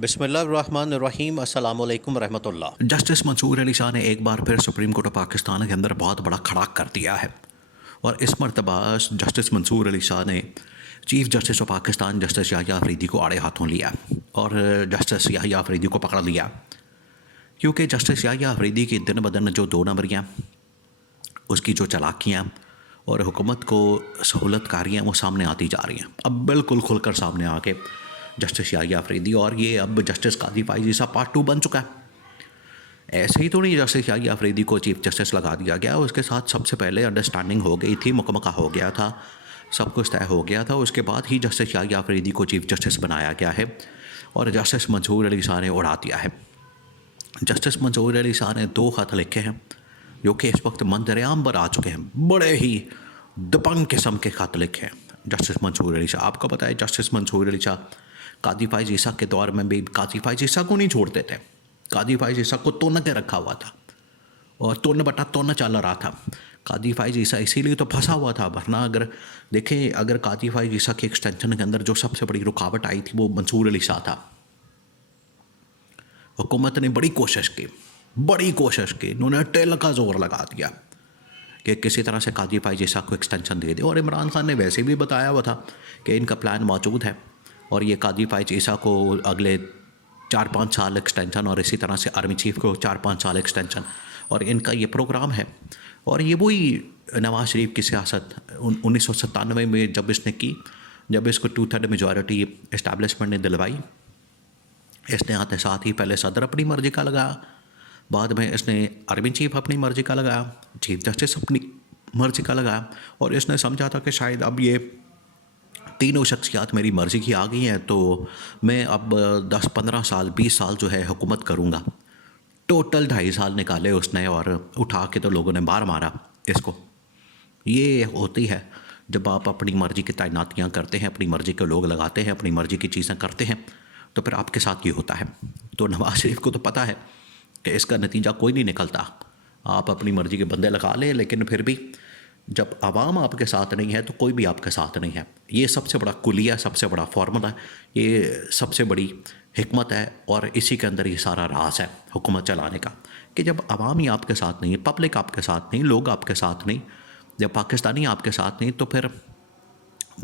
बिस्मिल्लाहिर्रहमानिर्रहीम अस्सलाम वालेकुम रहमतुल्लाह। जस्टिस मंसूर अली शाह ने एक बार फिर सुप्रीम कोर्ट ऑफ पाकिस्तान के अंदर बहुत बड़ा खड़ाक कर दिया है और इस मरतबा जस्टिस मंसूर अली शाह ने chief justice of Pakistan justice Yahya Afridi को आड़े हाथों लिया और जस्टिस याहिया अफरीदी को पकड़ लिया, क्योंकि जस्टिस याहिया अफरीदी की दिन ब दिन जो दो नंबरियाँ, उसकी जो चालाकियाँ और हुकूमत को सहूलतकारियाँ वो सामने आती जा रही हैं। अब बिल्कुल खुलकर सामने आके जस्टिस याहिया अफरीदी और ये अब जस्टिस कादी फाइज़ ईसा पार्ट 2 बन चुका है। ऐसे ही तो नहीं जस्टिस याहिया अफरीदी को चीफ जस्टिस लगा दिया गया, उसके साथ सबसे पहले अंडरस्टैंडिंग हो गई थी, मुकम्मल हो गया था, सब कुछ तय हो गया था। उसके बाद ही जस्टिस याहिया अफरीदी को चीफ जस्टिस बनाया गया है और जस्टिस मंसूर अली शाह ने उड़ा दिया है। जस्टिस मंसूर अली शाह ने 2 खत लिखे हैं जो कि इस वक्त मंजरेआम पर आ चुके हैं। बड़े ही दबंग किस्म के खत लिखे हैं जस्टिस मंसूर अली शाह। आपको पता है जस्टिस मंसूर अली शाह कादी फाइज़ ईसा के दौर में भी कादी फाइज़ ईसा को नहीं छोड़ते थे। कादी फाइज़ ईसा को तोन के रखा हुआ था और तोन बटा तोन चल रहा था। कादी फाइज़ ईसा इसीलिए तो फंसा हुआ था, वरना अगर देखें, अगर कादी फाइज़ ईसा के एक्सटेंशन के अंदर जो सबसे बड़ी रुकावट आई थी वो मंसूर अली शाह था। हुकूमत ने बड़ी कोशिश की, इन्होंने टेल का जोर लगा दिया कि किसी तरह से कादी फाइज़ ईसा को एक्सटेंशन दे दे। और इमरान खान ने वैसे भी बताया हुआ था कि इनका प्लान मौजूद है और ये कादी फाइज़ ईसा को अगले 4-5 साल एक्सटेंशन और इसी तरह से आर्मी चीफ को 4-5 साल एक्सटेंशन, और इनका ये प्रोग्राम है। और ये वही नवाज शरीफ की सियासत 1997 में जब इसको 2/3 मेजॉरिटी इस्टेब्लिशमेंट ने दिलवाई, इसने आते साथ ही पहले सदर अपनी मर्ज़ी का लगाया, बाद में इसने आर्मी चीफ अपनी मर्ज़ी का लगाया, चीफ जस्टिस अपनी मर्ज़ी का लगाया और इसने समझा था कि शायद अब ये तीनों शख्सियात मेरी मर्ज़ी की आ गई हैं तो मैं अब 10-15 साल 20 साल जो है हुकूमत करूँगा। टोटल 2.5 साल निकाले उसने और उठा के तो लोगों ने बाहर मारा इसको। ये होती है जब आप अपनी मर्ज़ी की तैनातियाँ करते हैं, अपनी मर्ज़ी के लोग लगाते हैं, अपनी मर्ज़ी की चीज़ें करते हैं, तो फिर आपके साथ ये होता है। तो नवाज शरीफ को तो पता है कि इसका नतीजा कोई नहीं निकलता। आप अपनी मर्ज़ी के बंदे लगा लें, लेकिन फिर भी जब आवाम आपके साथ नहीं है तो कोई भी आपके साथ नहीं है। ये सबसे बड़ा कुलिया, सबसे बड़ा फार्मूला, ये सबसे बड़ी हिकमत है और इसी के अंदर ये सारा राज है हुकूमत चलाने का, कि जब आवाम ही आपके साथ नहीं है, पब्लिक आपके साथ नहीं, लोग आपके साथ नहीं, जब पाकिस्तानी आपके साथ नहीं, तो फिर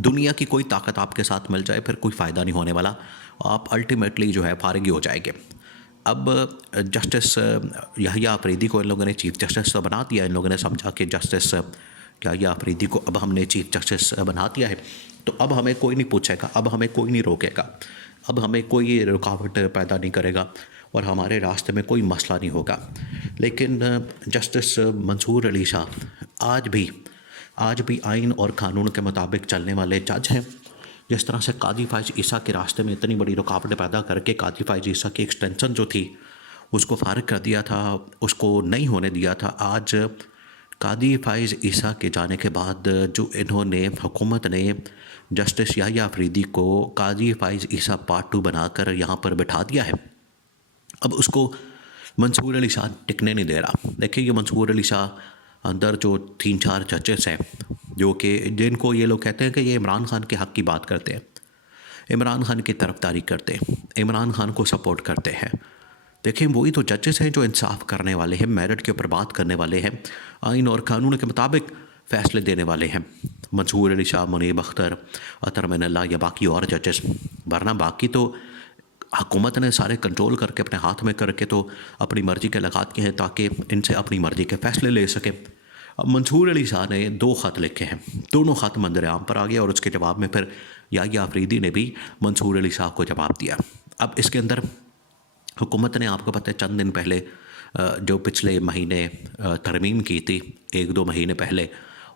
दुनिया की कोई ताकत आपके साथ मिल जाए फिर कोई फ़ायदा नहीं होने वाला। आप अल्टीमेटली जो है फारिग ही हो जाएंगे। अब जस्टिस याहिया अफरीदी को इन लोगों ने चीफ जस्टिस तो बना दिया। इन लोगों ने समझा कि जस्टिस याहिया अफरीदी को अब हमने चीफ जस्टिस बना दिया है तो अब हमें कोई नहीं पूछेगा, अब हमें कोई नहीं रोकेगा, अब हमें कोई रुकावट पैदा नहीं करेगा और हमारे रास्ते में कोई मसला नहीं होगा। लेकिन जस्टिस मंसूर अली शाह आज भी आइन और क़ानून के मुताबिक चलने वाले जज हैं। जिस तरह से कादी फाइज़ ईसा के रास्ते में इतनी बड़ी रुकावट पैदा करके कादी फाइज़ ईसा की एक्सटेंशन जो थी उसको फारिग कर दिया था, उसको नहीं होने दिया था। आज कादी फाइज़ ईसा के जाने के बाद जो इन्होंने हुकूमत ने जस्टिस याहिया अफरीदी को कादी फाइज़ ईसा पार्ट 2 बनाकर यहाँ पर बिठा दिया है, अब उसको मंसूर अली शाह टिकने नहीं दे रहा। देखिए, ये मंसूर अली शाह अंदर जो 3-4 जजेस हैं जो कि जिनको ये लोग कहते हैं कि ये इमरान खान के हक़ की बात करते हैं, इमरान खान की तरफदारी करते हैं, इमरान खान को सपोर्ट करते हैं। देखिए, वही तो जजेस हैं जो इंसाफ करने वाले हैं, मेरिट के ऊपर बात करने वाले हैं, आइन और क़ानून के मुताबिक फ़ैसले देने वाले हैं। मंसूर अली शाह, मुनीब अख्तर, अतर मिनल्ला या बाकी और जजेस, वरना बाकी तो हुकूमत ने सारे कंट्रोल करके अपने हाथ में करके तो अपनी मर्ज़ी के लगा के हैं ताकि इनसे अपनी मर्ज़ी के फ़ैसले ले सकें। अब मंसूर अली शाह ने 2 खत लिखे हैं, दोनों खत मंजरेआम पर आ गया और उसके जवाब में फिर याहिया अफरीदी ने भी मंसूर अली शाह को जवाब दिया। अब इसके अंदर हुकूमत ने, आपको पता है, चंद दिन पहले जो पिछले महीने तरमीम की थी, 1-2 महीने पहले,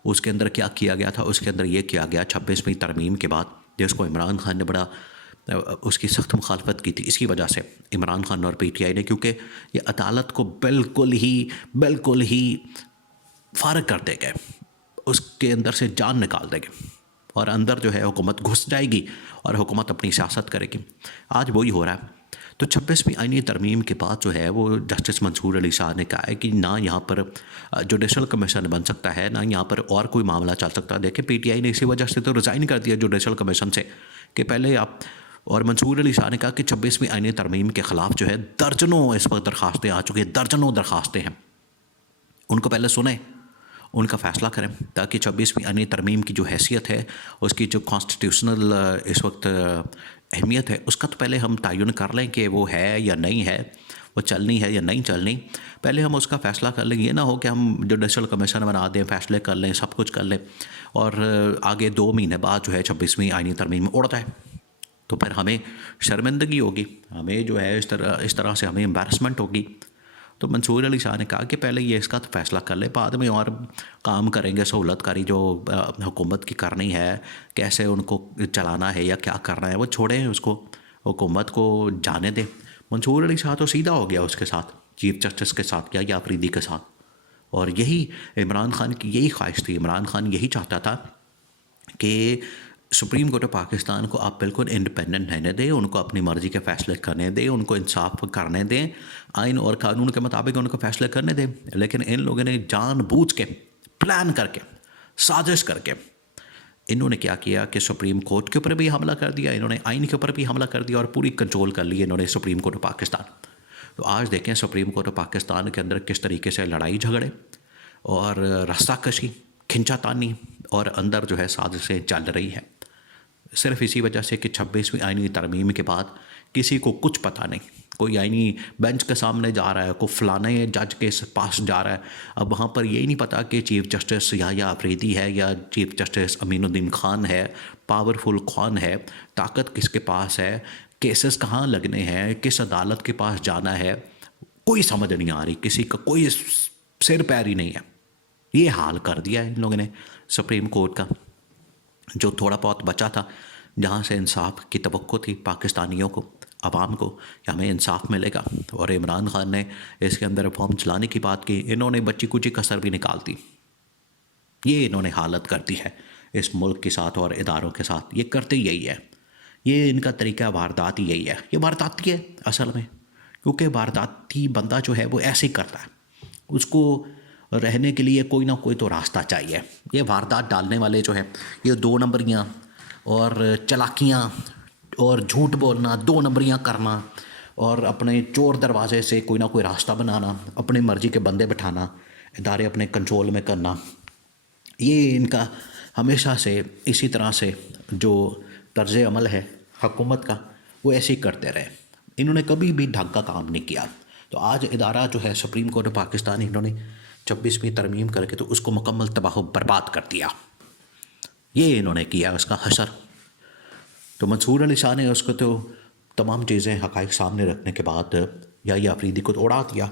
उसके अंदर क्या किया गया था? उसके अंदर ये किया गया 26वीं तरमीम के बाद, जिसको इमरान खान ने बड़ा उसकी सख्त मुखालफत की थी। इसी वजह से इमरान खान और PTI ने, क्योंकि ये अदालत को बिल्कुल ही फारग कर देंगे, उसके अंदर से जान निकाल देंगे और अंदर जो है हुकूमत घुस जाएगी और हुकूमत अपनी सियासत करेगी। आज वही हो रहा है। तो 26वीं आईनी तरमीम के बाद जो है वो जस्टिस मंसूर अली शाह ने कहा है कि ना यहाँ पर जुडिशल कमीशन बन सकता है, ना यहाँ पर और कोई मामला चल सकता है। देखिए, PTI ने इसी वजह से तो रिज़ाइन कर दिया जुडिशल कमीशन से कि पहले आप और मंसूर अली शाह ने कहा कि 26वीं आईनी तरमीम के ख़िलाफ़ जो है दर्जनों इस वक्त दरख्वास्तें आ चुकी हैं, दर्जनों दरख्वास्तें हैं। उनको पहले सुने, उनका फ़ैसला करें, ताकि 26वीं आईनी तरमीम की जो हैसियत है, उसकी जो कॉन्स्टिट्यूशनल इस वक्त अहमियत है, उसका तो पहले हम तयन कर लें कि वो है या नहीं है, वो चलनी है या नहीं चलनी। पहले हम उसका फ़ैसला कर लें। ये ना हो कि हम जुडिशल कमीशन बना दें, फ़ैसले कर लें, सब कुछ कर लें और आगे 2 महीने बाद जो है 26वीं आईनी तरमीम उड़ जाए, तो फिर हमें शर्मिंदगी होगी, हमें जो है इस तरह से हमें एम्बैरसमेंट होगी। तो मंसूर अली शाह ने कहा कि पहले ये इसका तो फ़ैसला कर ले, बाद में और काम करेंगे, सहूलतकारी जो हुकूमत की करनी है, कैसे उनको चलाना है या क्या करना है, वो छोड़ें, उसको हुकूमत को जाने दें। मंसूर अली शाह तो सीधा हो गया उसके साथ, चीफ जस्टिस के साथ या आफरीदी के साथ, और यही इमरान खान की यही ख्वाहिश थी। इमरान खान यही चाहता था कि सुप्रीम कोर्ट ऑफ पाकिस्तान को आप बिल्कुल इंडिपेंडेंट रहने दें, उनको अपनी मर्ज़ी के फ़ैसले करने दें, उनको इंसाफ करने दें, आइन और कानून के मुताबिक उनको फ़ैसले करने दें। लेकिन इन लोगों ने जानबूझ के, प्लान करके, साजिश करके इन्होंने क्या किया कि सुप्रीम कोर्ट के ऊपर भी हमला कर दिया, इन्होंने आइन के ऊपर भी हमला कर दिया और पूरी कंट्रोल कर ली इन्होंने सुप्रीम कोर्ट ऑफ पाकिस्तान। तो आज देखें सुप्रीम कोर्ट ऑफ पाकिस्तान के अंदर किस तरीके से लड़ाई झगड़े और रस्साकशी, खिंचातानी और अंदर जो है साजिशें चल रही है, सिर्फ इसी वजह से कि 26वीं आईनी तरमीम के बाद किसी को कुछ पता नहीं। कोई आईनी बेंच के सामने जा रहा है, कोई फलाने जज के पास जा रहा है, अब वहाँ पर यही नहीं पता कि चीफ जस्टिस या आफरीदी है या चीफ जस्टिस अमीनुद्दीन खान है, पावरफुल कौन है, ताकत किसके पास है, केसेस कहाँ लगने हैं, किस अदालत के पास जाना है, कोई समझ नहीं आ रही, किसी का कोई सिर पैर ही नहीं है। ये हाल कर दिया है इन लोगों ने सुप्रीम कोर्ट का। जो थोड़ा बहुत बचा था, जहाँ से इंसाफ की तवक्को थी पाकिस्तानियों को, आवाम को, कि हमें इंसाफ मिलेगा, और इमरान खान ने इसके अंदर रिफॉर्म चलाने की बात की, इन्होंने बच्ची कुची कसर भी निकाल दी। ये इन्होंने हालत कर दी है इस मुल्क के साथ और इदारों के साथ। ये करते यही है, ये इनका तरीका वारदात ही यही है। ये वारदाती है असल में, क्योंकि वारदाती बंदा जो है वो ऐसे ही करता है, उसको रहने के लिए कोई ना कोई तो रास्ता चाहिए। ये वारदात डालने वाले जो है, ये 2 नंबरियाँ और चालाकियाँ और झूठ बोलना, 2 नंबरियाँ करना और अपने चोर दरवाजे से कोई ना कोई रास्ता बनाना, अपनी मर्ज़ी के बंदे बिठाना, इदारे अपने कंट्रोल में करना, ये इनका हमेशा से इसी तरह से जो तर्ज़ अमल है हुकूमत का, वो ऐसे ही करते रहे। इन्होंने कभी भी ढंग का काम नहीं किया। तो आज इदारा जो है सुप्रीम कोर्ट ऑफ पाकिस्तान, इन्होंने 26वीं तरमीम करके तो उसको मुकम्मल तबाह बर्बाद कर दिया। ये इन्होंने किया उसका हशर। तो मंसूर अली शाह ने उसको तो तमाम चीज़ें हक़ाइक़ सामने रखने के बाद या आफरीदी को तो उड़ा दिया।